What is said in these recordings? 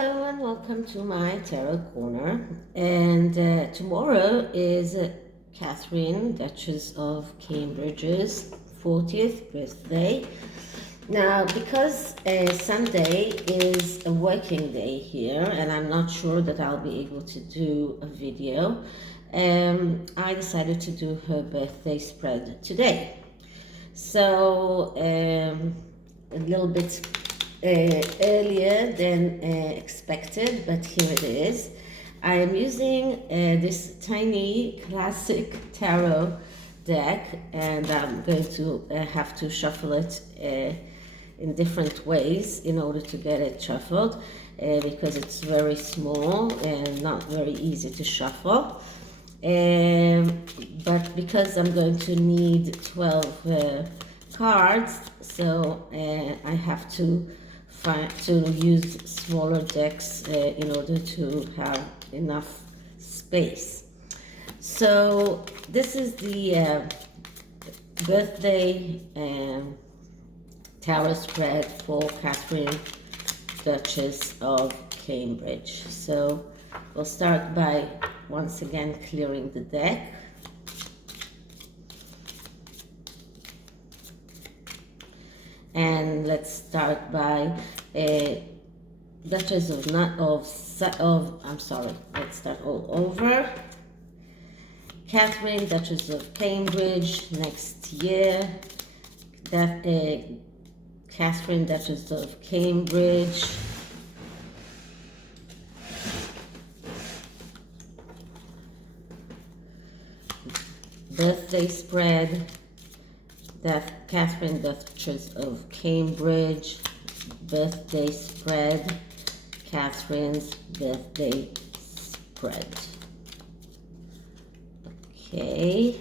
Hello and welcome to my tarot corner. And tomorrow is Catherine, Duchess of Cambridge's 40th birthday. Now, because Sunday is a working day here, and I'm not sure that I'll be able to do a video, I decided to do her birthday spread today. So, a little bit earlier than expected, but here it is. I am using this tiny classic tarot deck, and I'm going to have to shuffle it in different ways in order to get it shuffled because it's very small and not very easy to shuffle. But because I'm going to need 12 cards, so I have to use smaller decks in order to have enough space. So this is the birthday tarot spread for Catherine, Duchess of Cambridge. So we'll start by once again clearing the deck. And let's start by Duchess of let's start all over. Catherine, Duchess of Cambridge, next year. Catherine, Duchess of Cambridge. Birthday spread. Catherine, Duchess of Cambridge. Birthday spread. Catherine's birthday spread. Okay.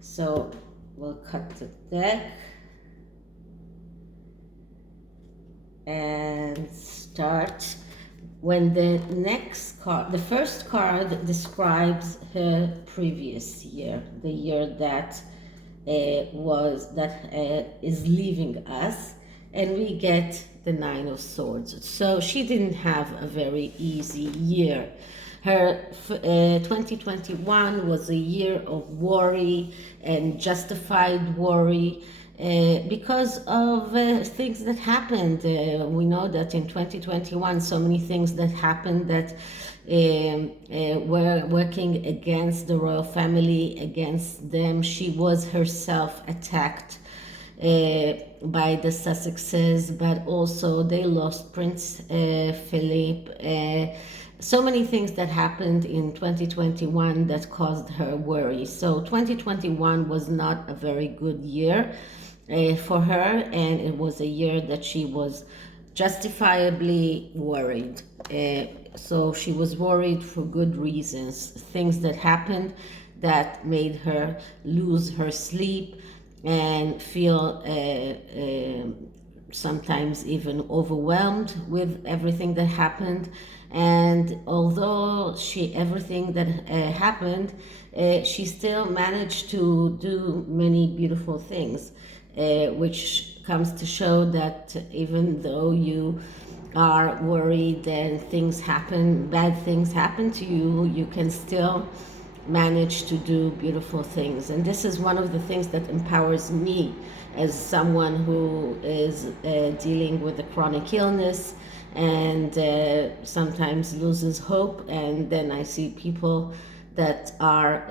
So we'll cut the deck and start. When the next card, the first card describes her previous year, the year that is leaving us, and we get the Nine of Swords. So she didn't have a very easy year. Her 2021 was a year of worry and justified worry because of things that happened. We know that in 2021, so many things that happened that were working against the royal family, against them. She was herself attacked by the Sussexes, but also they lost Prince Philip. So many things that happened in 2021 that caused her worry. So 2021 was not a very good year for her, and it was a year that she was justifiably worried. So she was worried for good reasons. Things that happened that made her lose her sleep and feel sometimes even overwhelmed with everything that happened. And although everything that happened, she still managed to do many beautiful things, which comes to show that even though you are worried and things happen, bad things happen to you, you can still manage to do beautiful things. And this is one of the things that empowers me as someone who is dealing with a chronic illness and sometimes loses hope, and then I see people that are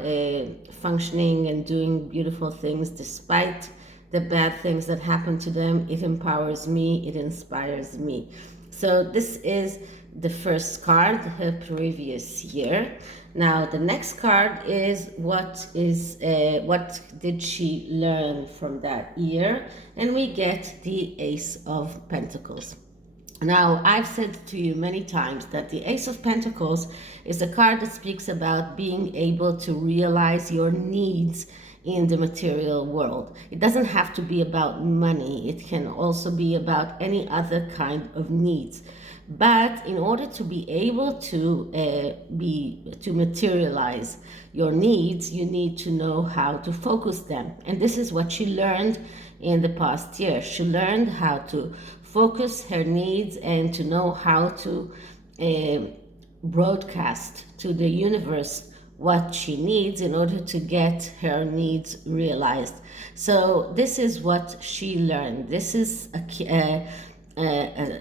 functioning and doing beautiful things despite the bad things that happen to them. It empowers me, it inspires me. So this is the first card, her previous year. Now the next card is what did she learn from that year? And we get the Ace of Pentacles. Now, I've said to you many times that the Ace of Pentacles is a card that speaks about being able to realize your needs in the material world. It doesn't have to be about money. It can also be about any other kind of needs. But in order to be able to materialize your needs, you need to know how to focus them. And this is what she learned in the past year. She learned how to focus her needs and to know how to uh, broadcast to the universe what she needs in order to get her needs realized. So this is what she learned. This is a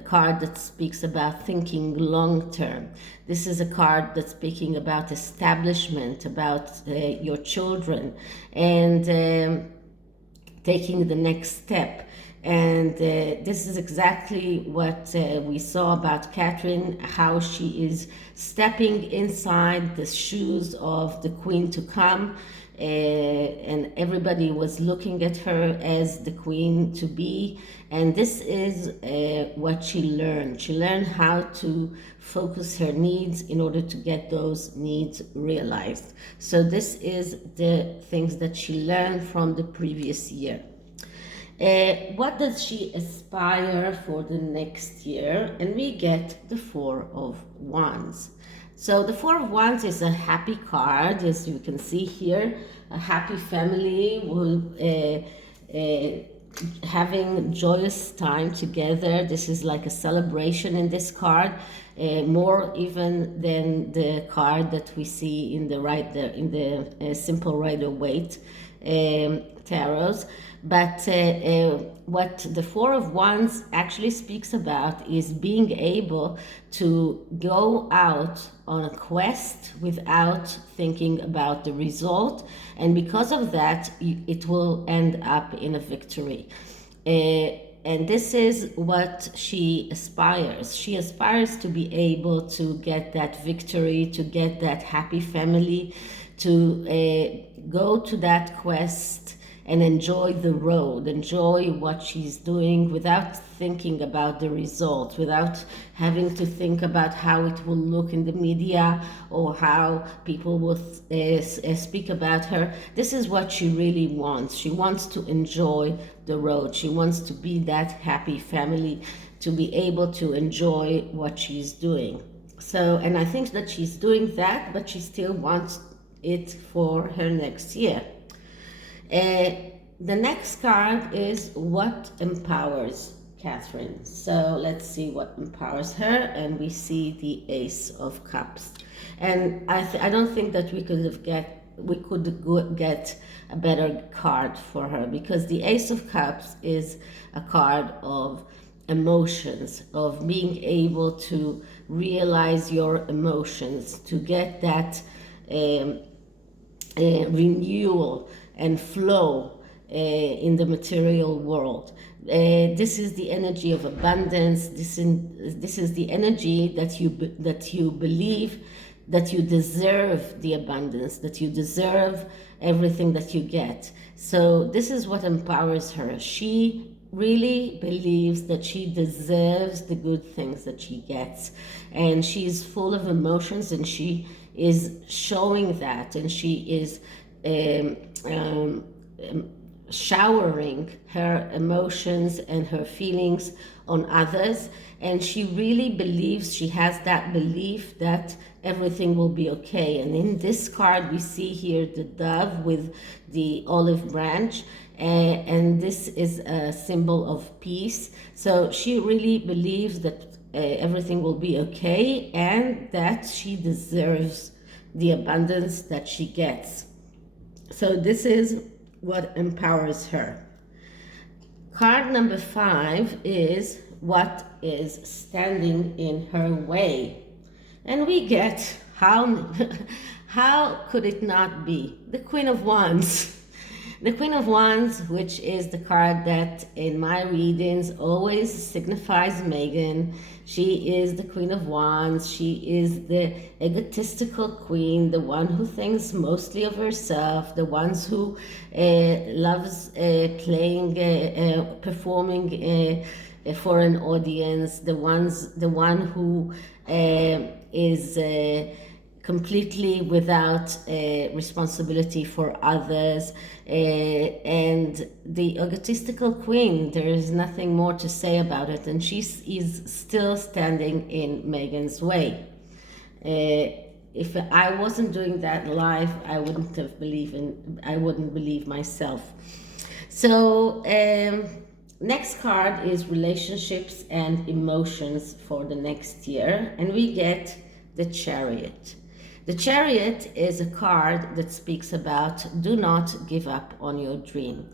card that speaks about thinking long term. This is a card that's speaking about establishment, about your children, and taking the next step. And this is exactly what we saw about Catherine, how she is stepping inside the shoes of the queen to come. And everybody was looking at her as the queen to be. And this is what she learned. She learned how to focus her needs in order to get those needs realized. So this is the things that she learned from the previous year. What does she aspire for the next year? And we get the Four of Wands. So the Four of Wands is a happy card, as you can see here. A happy family will having joyous time together. This is like a celebration in this card, more even than the card that we see in the Simple Rider-Waite tarots. But what the Four of Wands actually speaks about is being able to go out on a quest without thinking about the result. And because of that, it will end up in a victory. And this is what she aspires. She aspires to be able to get that victory, to get that happy family, to go to that quest and enjoy the road, enjoy what she's doing without thinking about the result, without having to think about how it will look in the media or how people will speak about her. This is what she really wants. She wants to enjoy the road. She wants to be that happy family, to be able to enjoy what she's doing. So, and I think that she's doing that, but she still wants it for her next year. The next card is what empowers Catherine. So let's see what empowers her, and we see the Ace of Cups. And I don't think that we could get a better card for her, because the Ace of Cups is a card of emotions, of being able to realize your emotions, to get that renewal and flow in the material world. This is the energy of abundance. This is the energy that you believe that you deserve the abundance, that you deserve everything that you get. So this is what empowers her. She really believes that she deserves the good things that she gets, and she's full of emotions, and she is showing that, and she is showering her emotions and her feelings on others. And she really believes, she has that belief that everything will be okay. And in this card we see here the dove with the olive branch, and this is a symbol of peace. So she really believes that everything will be okay, and that she deserves the abundance that she gets. So this is what empowers her. Card number 5 is what is standing in her way. And we get, how could it not be? The Queen of Wands. The Queen of Wands, which is the card that in my readings always signifies Megan. She is the Queen of Wands. She is the egotistical queen, the one who thinks mostly of herself, the ones who loves performing for an audience, the one who is completely without responsibility for others, and the egotistical queen. There is nothing more to say about it, and she is still standing in Megan's way. If I wasn't doing that live, I wouldn't believe myself. So Next card is relationships and emotions for the next year, and we get the Chariot. The Chariot is a card that speaks about do not give up on your dream.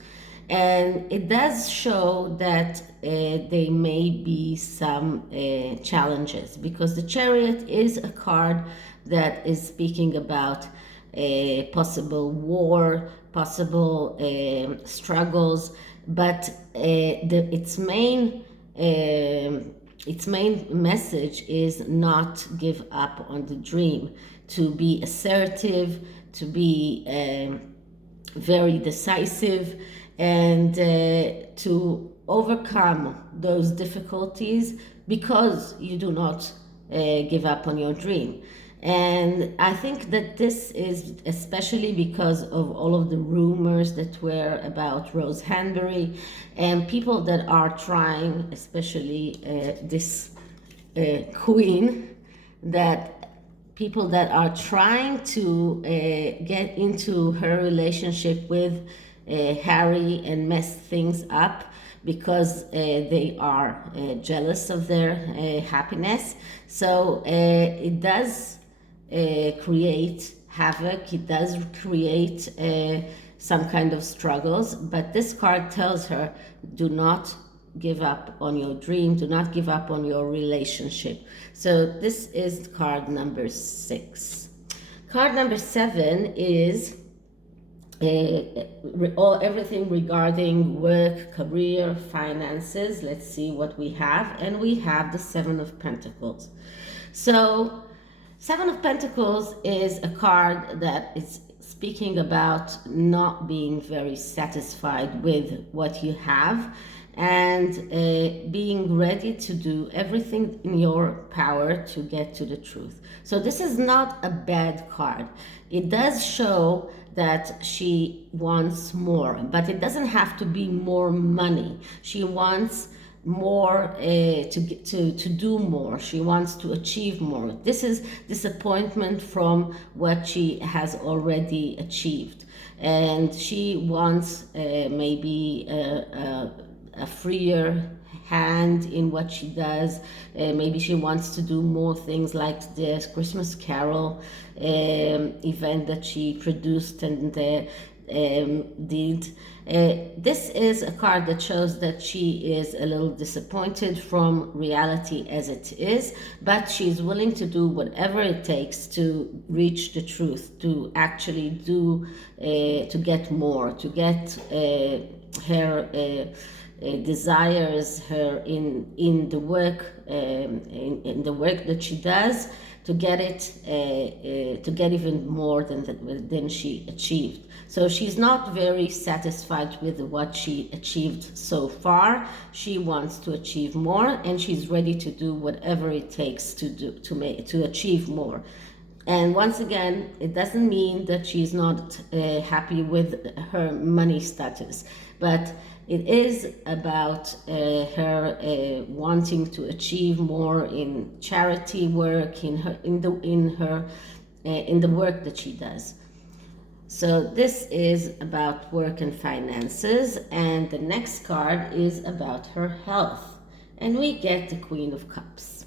And it does show that there may be some challenges, because the Chariot is a card that is speaking about a possible war, possible struggles, but its main message is not give up on the dream, to be assertive, to be very decisive, and to overcome those difficulties, because you do not give up on your dream. And I think that this is especially because of all of the rumors that were about Rose Hanbury, and people that are trying, especially this queen, that people that are trying to get into her relationship with Harry and mess things up, because they are jealous of their happiness. So it does create havoc, it does create some kind of struggles, but this card tells her, do not give up on your dream, do not give up on your relationship. So this is card number 6. Card number 7 is everything regarding work, career, finances. Let's see what we have. And we have the 7 of Pentacles. So 7 of Pentacles is a card that is speaking about not being very satisfied with what you have, and being ready to do everything in your power to get to the truth. So this is not a bad card. It does show that she wants more, but it doesn't have to be more money. She wants more, to do more. She wants to achieve more. This is disappointment from what she has already achieved, and she wants maybe a freer hand in what she does. Maybe she wants to do more things like the Christmas Carol event that she produced and did. This is a card that shows that she is a little disappointed from reality as it is, but she's willing to do whatever it takes to reach the truth, to actually do, to get more, to get her desires, her in the work, in the work that she does, to get it, to get even more than she achieved. So she's not very satisfied with what she achieved so far. She wants to achieve more, and she's ready to do whatever it takes to achieve more. And once again, it doesn't mean that she's not happy with her money status, but it is about her wanting to achieve more in charity work, in the work that she does. So this is about work and finances, and the next card is about her health, and we get the Queen of Cups.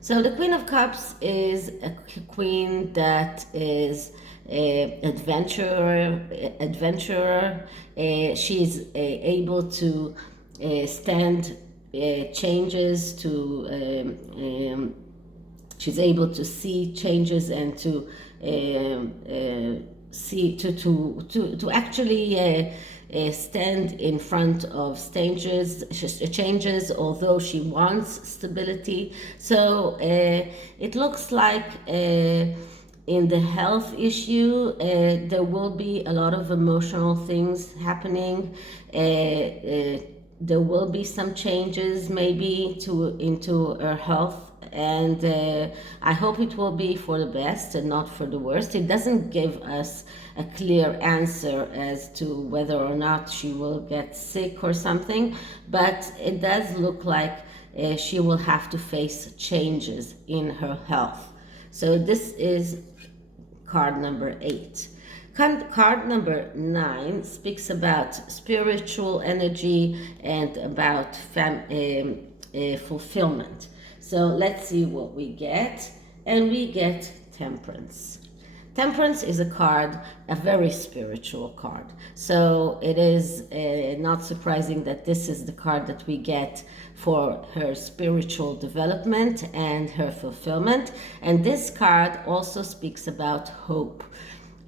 So the Queen of Cups is a queen that is adventurer. She's able to stand changes, she's able to see changes and to actually stand in front of changes, although she wants stability. So it looks like in the health issue, there will be a lot of emotional things happening. There will be some changes maybe into her health, and I hope it will be for the best and not for the worst. It doesn't give us a clear answer as to whether or not she will get sick or something, but it does look like she will have to face changes in her health. So this is card number 8. Card number 9 speaks about spiritual energy and about fulfillment. So let's see what we get. And we get Temperance. Temperance is a card, a very spiritual card. So it is not surprising that this is the card that we get for her spiritual development and her fulfillment. And this card also speaks about hope.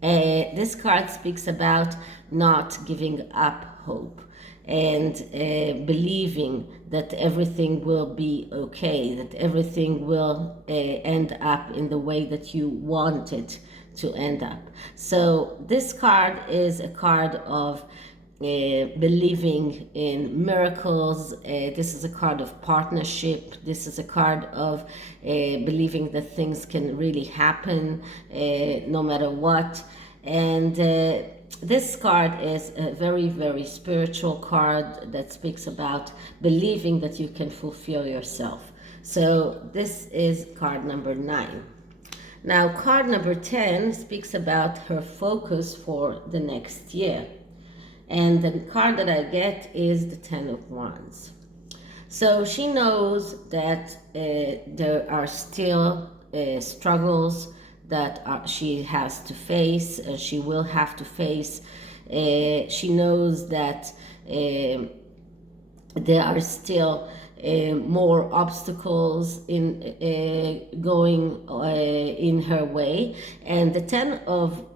This card speaks about not giving up hope and believing that everything will be okay, that everything will end up in the way that you want it to end up. So this card is a card of believing in miracles. This is a card of partnership. This is a card of believing that things can really happen no matter what. And this card is a very, very spiritual card that speaks about believing that you can fulfill yourself. So this is card number 9. Now, card number 10 speaks about her focus for the next year. And the card that I get is the 10 of Wands. So she knows that there are still struggles that she has to face, she will have to face. She knows that there are still more obstacles in going in her way. And the 10 of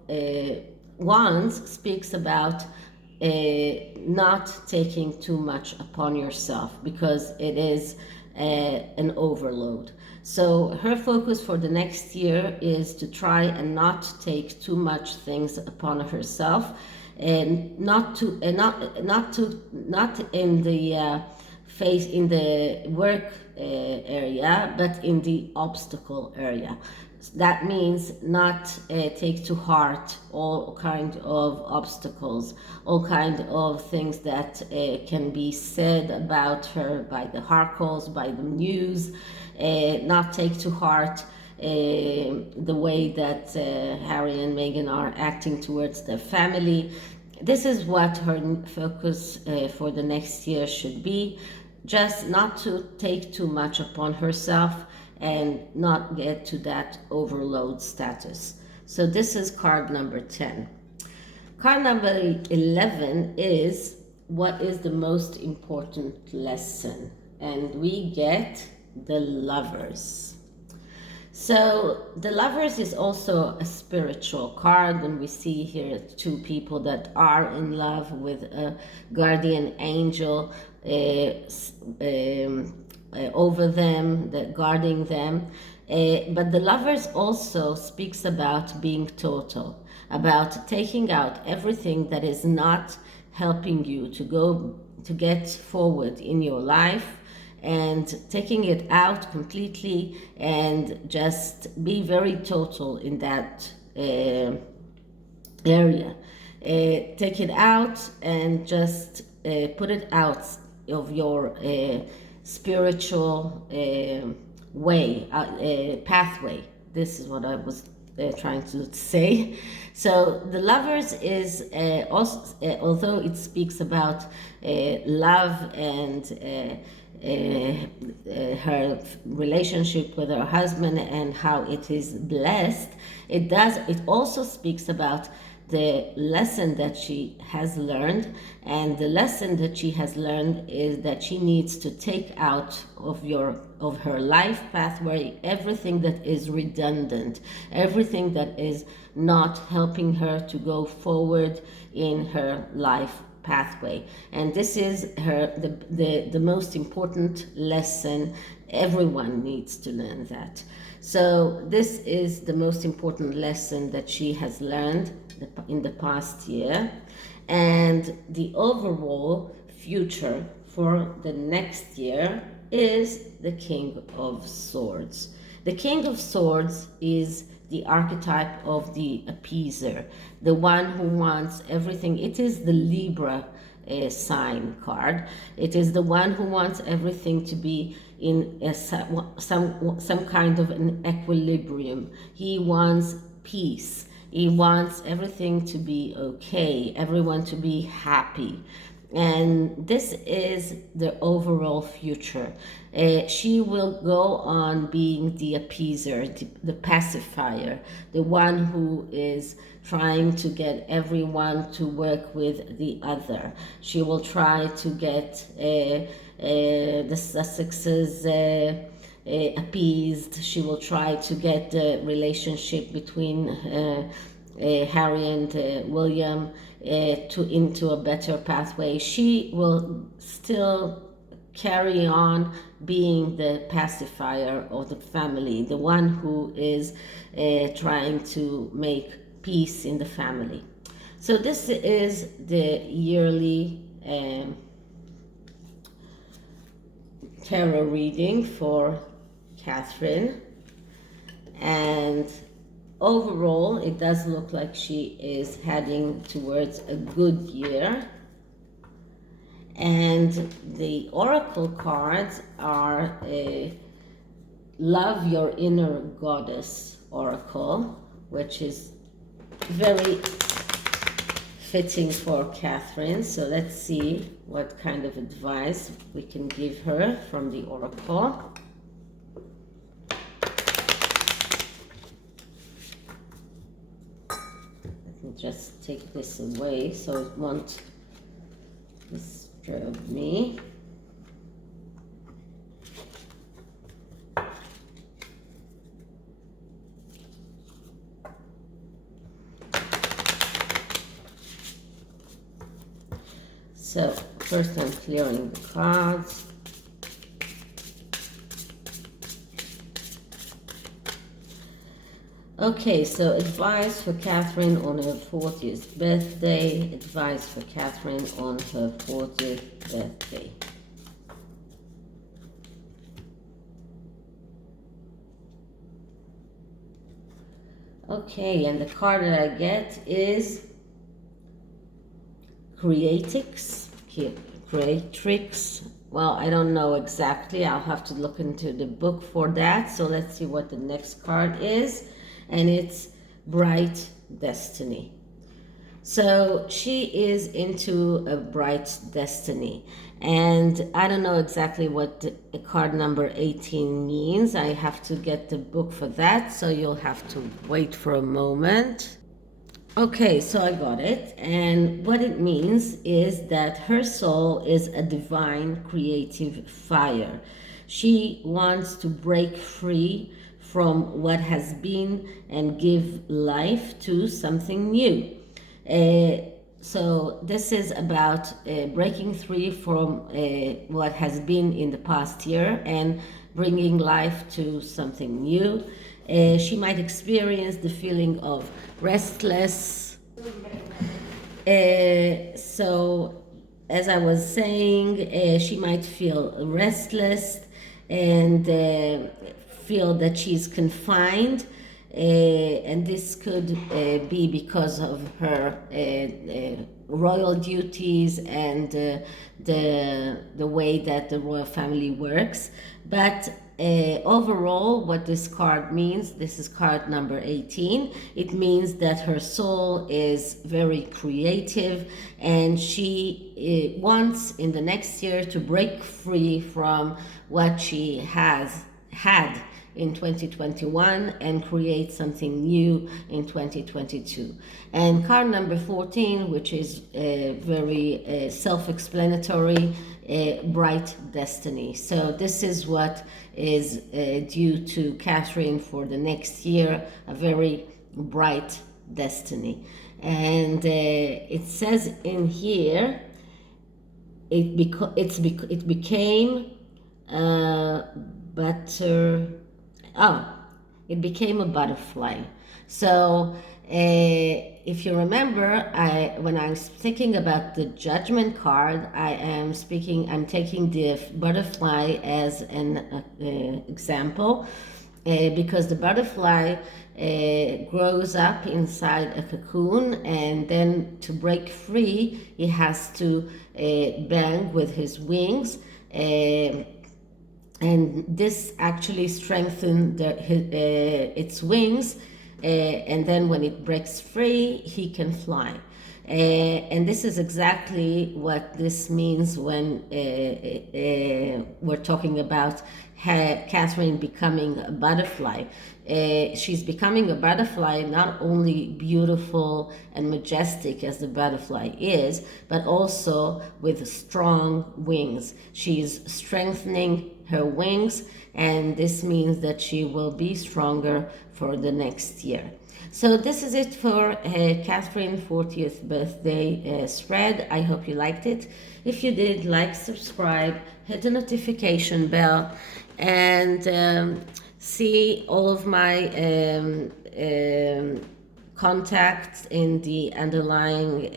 Wands speaks about not taking too much upon yourself, because it is an overload. So her focus for the next year is to try and not take too much things upon herself, and not in the face in the work area, but in the obstacle area. That means not take to heart all kind of obstacles, all kind of things that can be said about her by the oracles, by the news. Not take to heart the way that Harry and Meghan are acting towards their family. This is what her focus for the next year should be. Just not to take too much upon herself and not get to that overload status. So this is card number 10. Card number 11 is what is the most important lesson, and we get the Lovers. So the Lovers is also a spiritual card, and we see here two people that are in love with a guardian angel over them, guarding them. But the Lovers also speaks about being total, about taking out everything that is not helping you to get forward in your life, and taking it out completely, and just be very total in that area. Take it out and just put it out of your spiritual pathway. This is what I was trying to say. So the Lovers is also, although it speaks about love and her relationship with her husband and how it is blessed, it also speaks about the lesson that she has learned. And the lesson that she has learned is that she needs to take out of her life pathway everything that is redundant, everything that is not helping her to go forward in her life pathway. And this is the most important lesson. Everyone needs to learn that. So this is the most important lesson that she has learned in the past year. And the overall future for the next year is the King of Swords. The King of Swords is the archetype of the appeaser, the one who wants everything. It is the Libra sign card. It is the one who wants everything to be in some kind of an equilibrium. He wants peace He wants everything to be okay, everyone to be happy. And this is the overall future. She will go on being the appeaser, the pacifier, the one who is trying to get everyone to work with the other. She will try to get the Sussexes appeased. She will try to get the relationship between Harry and William into a better pathway. She will still carry on being the pacifier of the family, the one who is trying to make peace in the family. So this is the yearly tarot reading for Catherine, and overall it does look like she is heading towards a good year. And the oracle cards are Love Your Inner Goddess oracle, which is very fitting for Catherine. So let's see what kind of advice we can give her from the oracle. Let me just take this away so it won't disturb me. So first I'm clearing the cards. Okay, so advice for Catherine on her 40th birthday. Advice for Catherine on her 40th birthday. Okay, and the card that I get is Creatrix. Well, I don't know exactly. I'll have to look into the book for that. So let's see what the next card is. And it's Bright Destiny. So she is into a bright destiny. And I don't know exactly what the card number 18 means. I have to get the book for that. So you'll have to wait for a moment. Okay, so I got it, and what it means is that her soul is a divine creative fire. She wants to break free from what has been and give life to something new. So this is about breaking free from what has been in the past year and bringing life to something new. She might experience the feeling of restless. So as I was saying, she might feel restless and feel that she's confined. And this could be because of her royal duties and the way that the royal family works. But overall, what this card means, this is card number 18, it means that her soul is very creative and she wants in the next year to break free from what she has had in 2021 and create something new in 2022. And card number 14, which is very self-explanatory, Bright Destiny. So this is what is due to Catherine for the next year, a very bright destiny. And it says in here, it became it became a butterfly. So if you remember, when I'm thinking about the Judgment card, I'm taking the butterfly as an example, because the butterfly grows up inside a cocoon, and then to break free, he has to bang with his wings. And this actually strengthened its wings, and then when it breaks free, he can fly. And this is exactly what this means when we're talking about Catherine becoming a butterfly. She's becoming a butterfly, not only beautiful and majestic as the butterfly is, but also with strong wings. She's strengthening her wings, and this means that she will be stronger for the next year. So this is it for Catherine's 40th birthday spread. I hope you liked it. If you did, like, subscribe, hit the notification bell, and see all of my contacts in the underlying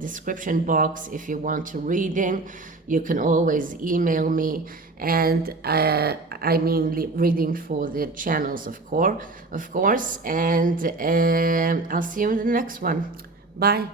description box. If you want to read them, you can always email me, and I mean reading for the channels, of course, and I'll see you in the next one. Bye.